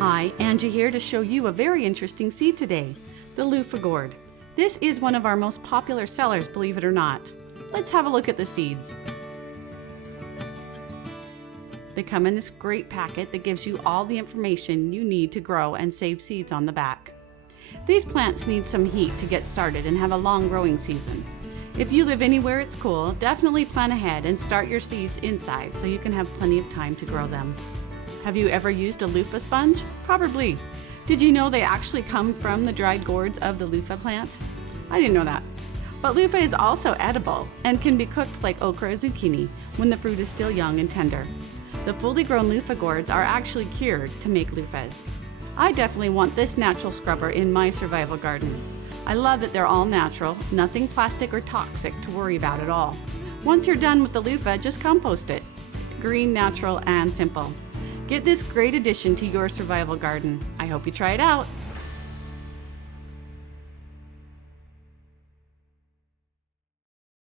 Hi, Angie here to show you a very interesting seed today, the Loofah Gourd. This is one of our most popular sellers, believe it or not. Let's have a look at the seeds. They come in this great packet that gives you all the information you need to grow and save seeds on the back. These plants need some heat to get started and have a long growing season. If you live anywhere it's cool, definitely plan ahead and start your seeds inside so you can have plenty of time to grow them. Have you ever used a loofah sponge? Probably. Did you know they actually come from the dried gourds of the loofah plant? I didn't know that. But loofah is also edible and can be cooked like okra or zucchini when the fruit is still young and tender. The fully grown loofah gourds are actually cured to make loofahs. I definitely want this natural scrubber in my survival garden. I love that they're all natural, nothing plastic or toxic to worry about at all. Once you're done with the loofah, just compost it. Green, natural, and simple. Get this great addition to your survival garden. I hope you try it out.